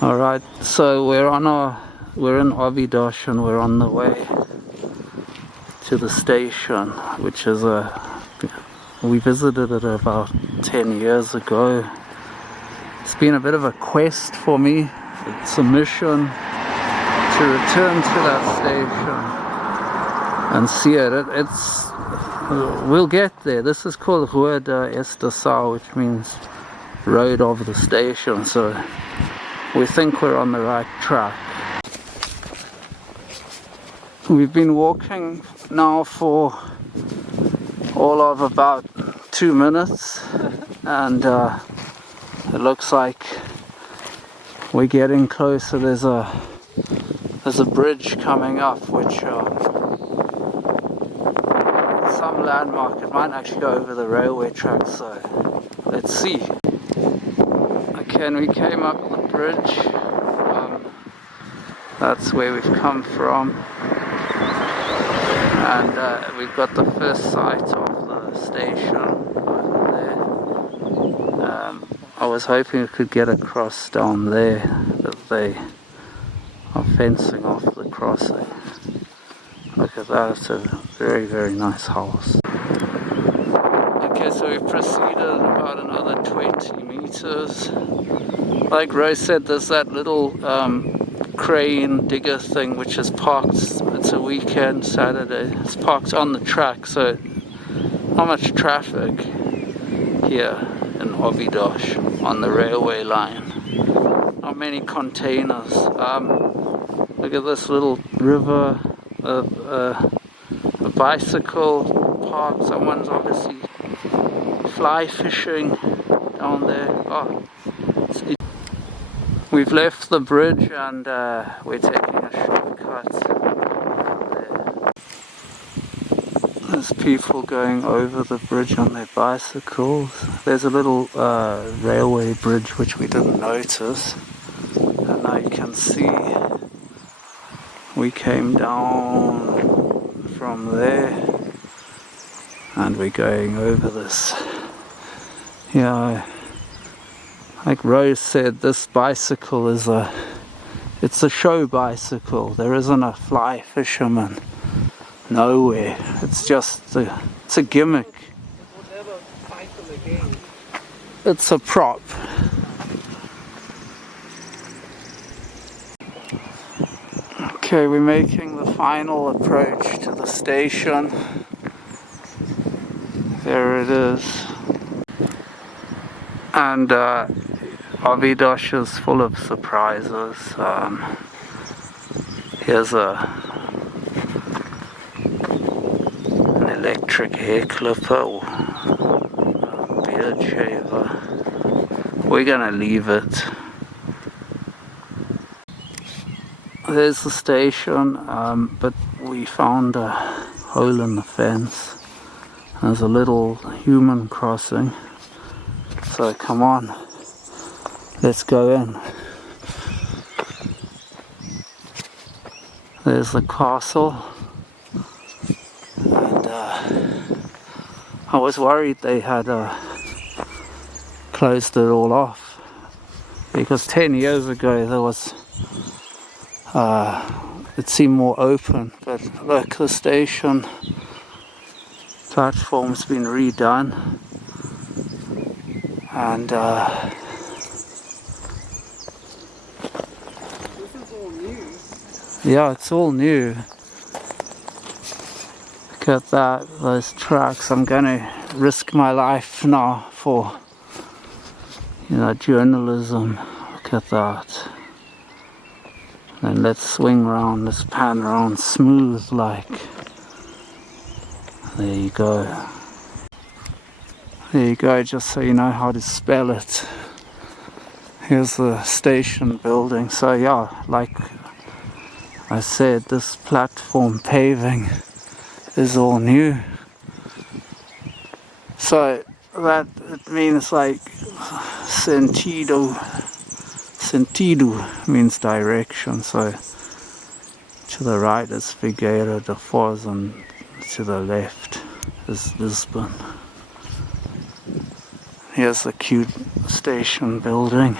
Alright, so we're in Óbidos and we're on the way to the station, which is we visited it about 10 years ago. It's been a bit of a quest for me. It's a mission to return to that station and see it. We'll get there. This is called Rua da Estação, which means road of the station, so we think we're on the right track. We've been walking now for all of about 2 minutes, and it looks like we're getting closer. There's a bridge coming up, which some landmark. It might actually go over the railway tracks, so let's see. Okay, and we came up the bridge. That's where we've come from, and we've got the first sight of the station over there. I was hoping we could get across down there, but they are fencing off the crossing. Look at that, it's a very, very nice house. Okay, so we've proceeded about another 20 meters. Like Rose said, there's that little crane digger thing which is parked. It's a weekend, Saturday. It's parked on the track, so not much traffic here in Óbidos on the railway line. Not many containers. Look at this little river, a bicycle park. Someone's obviously fly fishing down there. Oh, we've left the bridge and we're taking a shortcut down there. There's people going over the bridge on their bicycles. There's a little railway bridge which we didn't notice, and now you can see we came down from there and we're going over this. Yeah, like Rose said, this bicycle is it's a show bicycle. There isn't a fly fisherman nowhere. It's a gimmick. It's a prop. Okay, we're making the final approach to the station. There it is. And Óbidos is full of surprises. Here's an electric hair clipper or beard shaver. We're gonna leave it. There's the station, but we found a hole in the fence. There's a little human crossing. So come on, let's go in. There's the castle, and I was worried they had closed it all off, because 10 years ago there was it seemed more open, but look, the station platform's been redone. And this is all new. Yeah, it's all new. Look at that, those tracks. I'm gonna risk my life now for, journalism. Look at that. And let's swing around, let's pan around smooth like. There you go. There you go, just so you know how to spell it. Here's the station building. So yeah, like I said, this platform paving is all new. So that it means like sentido means direction. So to the right is Figueira da Foz and to the left is Lisbon. Here's the cute station building.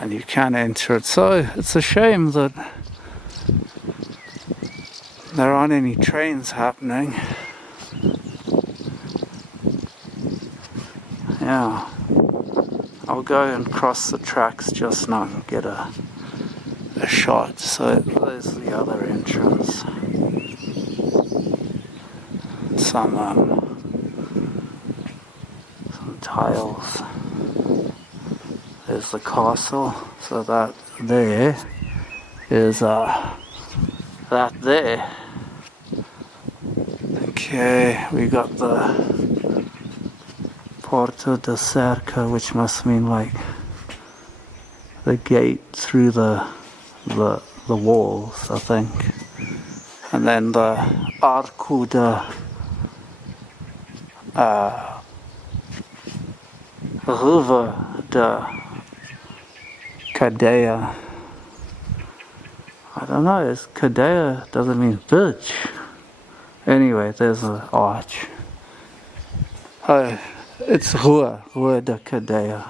and you can enter it. So it's a shame that there aren't any trains happening. Yeah, I'll go and cross the tracks just now and get a shot. So there's the other entrance. Some tiles. There's the castle. So that there is that there. Okay, we got the Porta da Cerca, which must mean like the gate through the walls, I think. And then the Arco da Riva da Cadeia. I don't know, is Cadeia doesn't mean bridge. Anyway, there's an arch. Oh, it's Rua da Cadeia.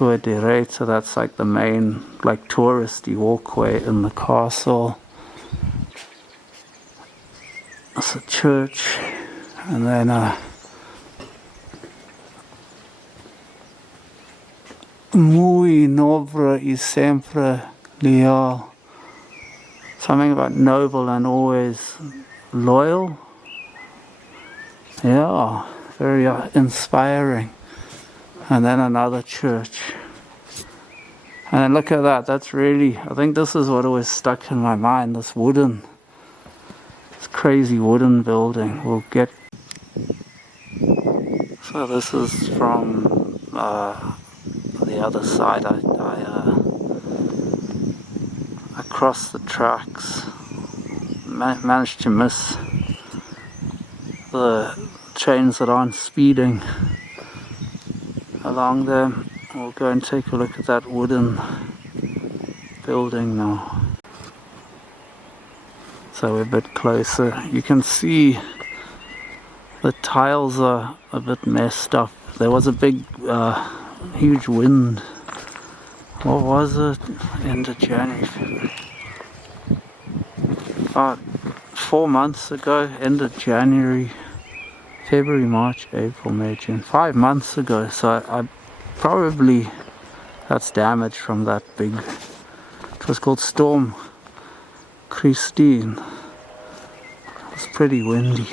Rua de Rei, so that's like the main, like touristy walkway in the castle. It's a church, and then muy nobre y sempre leal. Something about noble and always loyal. Yeah, very inspiring. And then another church. And then look at that, that's really, I think this is what always stuck in my mind, this crazy wooden building. We'll get. So this is from the other side. I crossed the tracks, managed to miss the trains that aren't speeding along there. We'll go and take a look at that wooden building now. So we're a bit closer. You can see the tiles are a bit messed up. There was a big, huge wind. What was it? End of January, February. About 4 months ago, end of January, February, March, April, May, June. 5 months ago. So I probably, that's damage from that big, it was called Storm Christine. It's pretty windy.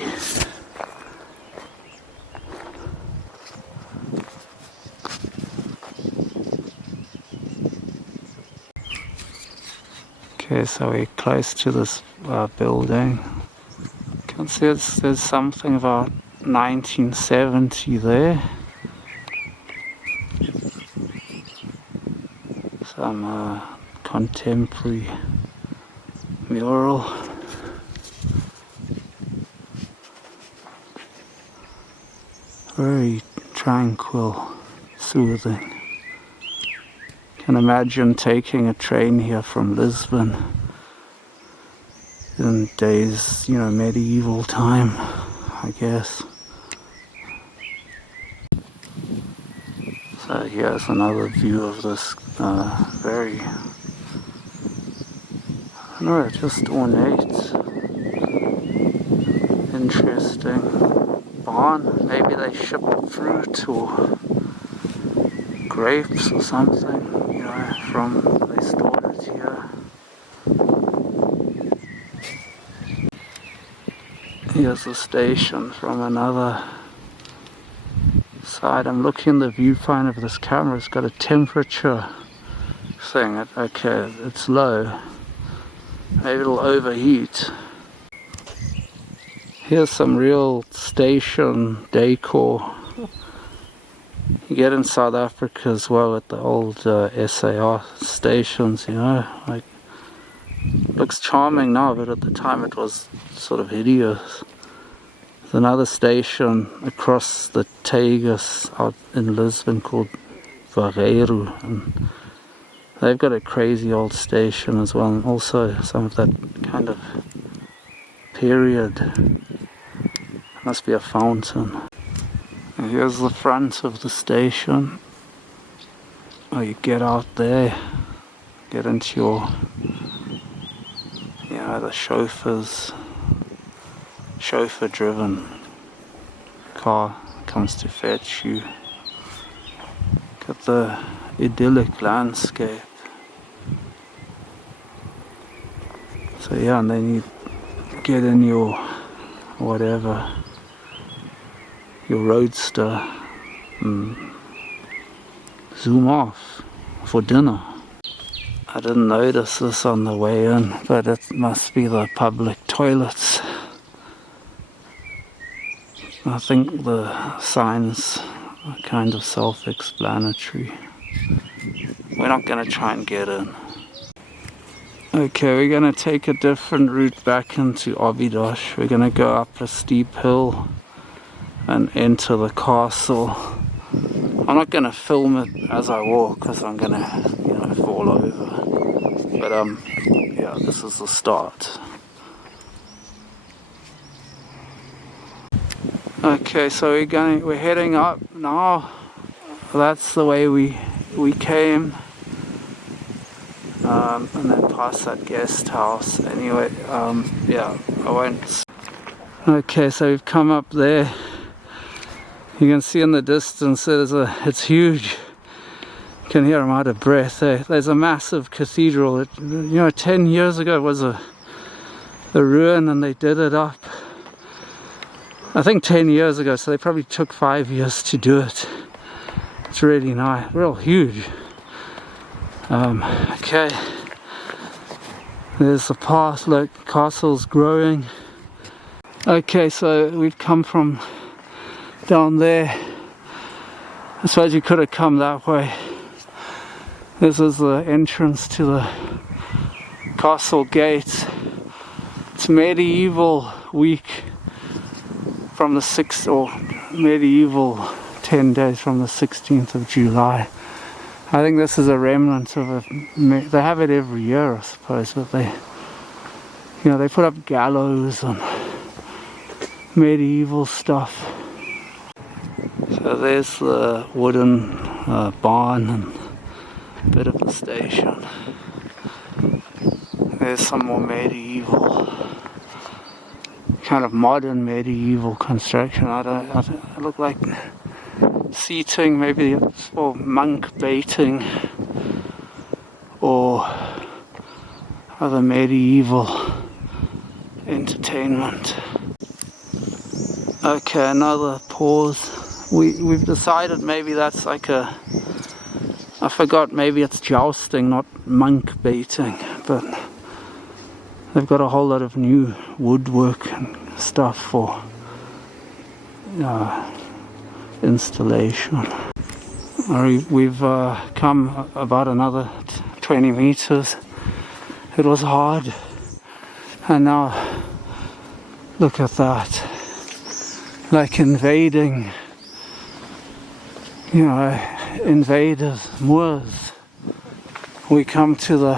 Okay, so we're close to this building. You can see there's something about 1970 there. Some contemporary mural. Very tranquil, soothing. Can imagine taking a train here from Lisbon in days, medieval time, I guess. So here's another view of this very, I don't know, just ornate, interesting barn. Maybe they ship fruit or grapes or something, from, they stored it here. Here's the station from another side. I'm looking at the viewfinder of this camera. It's got a temperature thing. Okay, it's low. Maybe it'll overheat. Here's some real station decor you get in South Africa as well at the old SAR stations, like, looks charming now, but at the time it was sort of hideous. There's another station across the Tagus out in Lisbon called Vareiro, and they've got a crazy old station as well, and also some of that kind of period. Must be a fountain. And here's the front of the station. or you get out there, get into your, you know, the chauffeur driven car comes to fetch you. Got the idyllic landscape. So yeah, and then you get in your whatever, your roadster, and zoom off for dinner. I didn't notice this on the way in, but it must be the public toilets. I think the signs are kind of self-explanatory. We're not going to try and get in. Okay, we're going to take a different route back into Óbidos. We're going to go up a steep hill and enter the castle. I'm not going to film it as I walk because I'm going to, you know, fall over. But yeah, this is the start. Okay, so we're heading up now. That's the way we came. And then past that guest house. Anyway, yeah, I won't. Okay, so we've come up there. You can see in the distance it's huge. You can hear I'm out of breath. There's a massive cathedral. You know, 10 years ago it was a ruin, and they did it up. I think 10 years ago, so they probably took 5 years to do it. It's really nice, real huge. Okay, there's the path, look, castle's growing. Okay, so we've come from down there. I suppose you could have come that way. This is the entrance to the castle gate. It's medieval week from the 6th, or medieval 10 days from the 16th of July. I think this is a remnant of they have it every year, I suppose, but they put up gallows and medieval stuff. So there's the wooden barn and a bit of the station. There's some more medieval, kind of modern medieval construction. I don't look like seating, maybe it's for monk baiting or other medieval entertainment. Okay, another pause. We've decided maybe that's like I forgot, maybe it's jousting, not monk baiting, but they've got a whole lot of new woodwork and stuff for installation. We've come about another 20 meters. It was hard, and now look at that, like invading, invaders, Moors. We come to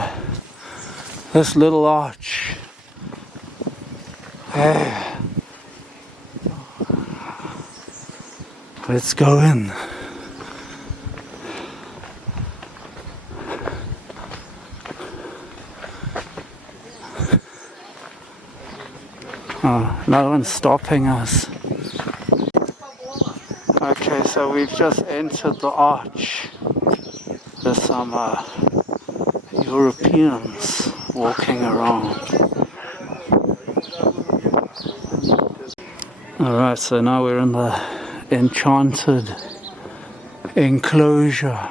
this little arch. Let's go in. Oh, no one's stopping us. Okay, so we've just entered the arch. There's some Europeans walking around. Alright, so now we're in the enchanted enclosure.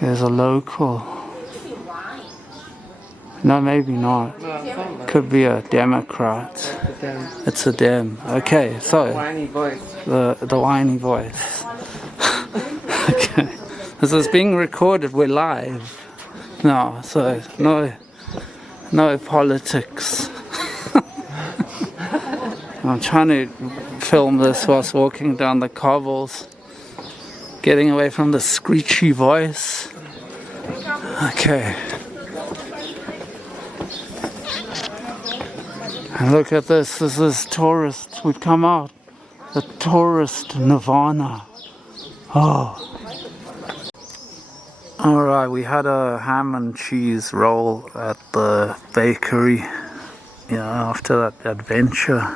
There's a local. No, maybe not. Could be a Democrat. It's a Dem. Okay, so the whiny voice. Okay, this is being recorded. We're live. No, so no politics. I'm trying to film this whilst walking down the cobbles, getting away from the screechy voice. Okay. And look at this. This is tourist. We've come out. The tourist nirvana. Oh. Alright, we had a ham and cheese roll at the bakery, you know, after that adventure.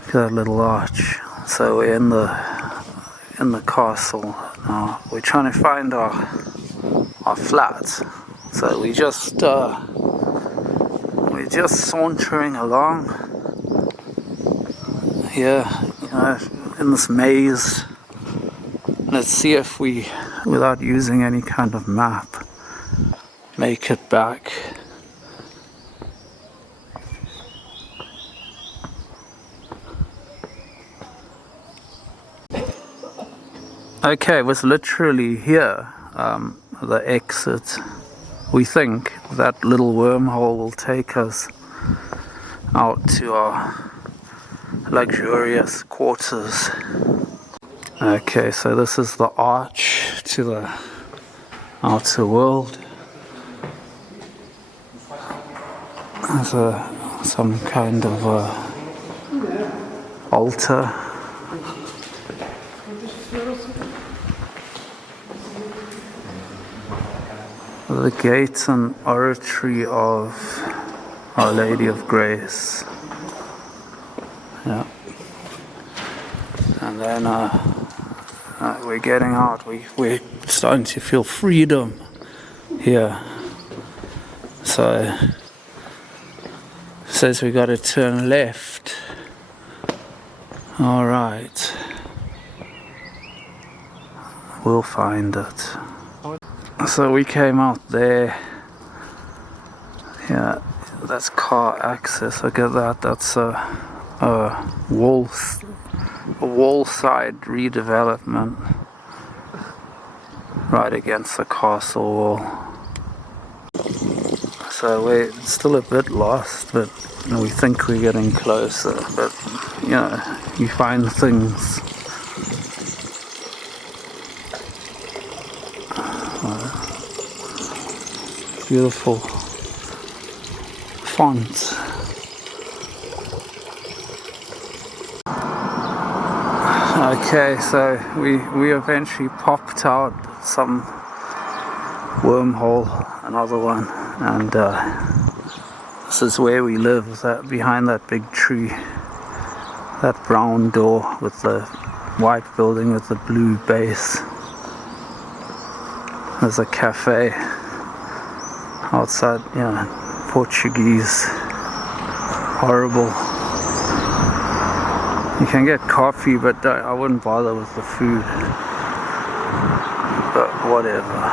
Look at that little arch. So we're in the castle now. We're trying to find our flat. So we're just sauntering along here, you know, in this maze. Let's see if we, without using any kind of map, make it back. Okay, it was literally here, the exit. We think that little wormhole will take us out to our luxurious quarters. Okay, so this is the arch to the outer world. There's some kind of altar. The gates and oratory of Our Lady of Grace. Yeah. And then we're getting out. We're starting to feel freedom here. So it says we got to turn left. All right. We'll find it. So we came out there. Yeah, that's car access. Look at that. That's a wall side redevelopment right against the castle wall. So we're still a bit lost, but you know, we think we're getting closer. But you know, you find things. Beautiful font. Okay, so we eventually popped out some wormhole, another one, and this is where we live, that behind that big tree, that brown door with the white building with the blue base. There's a cafe outside, yeah, Portuguese, horrible. You can get coffee, but I wouldn't bother with the food, but whatever.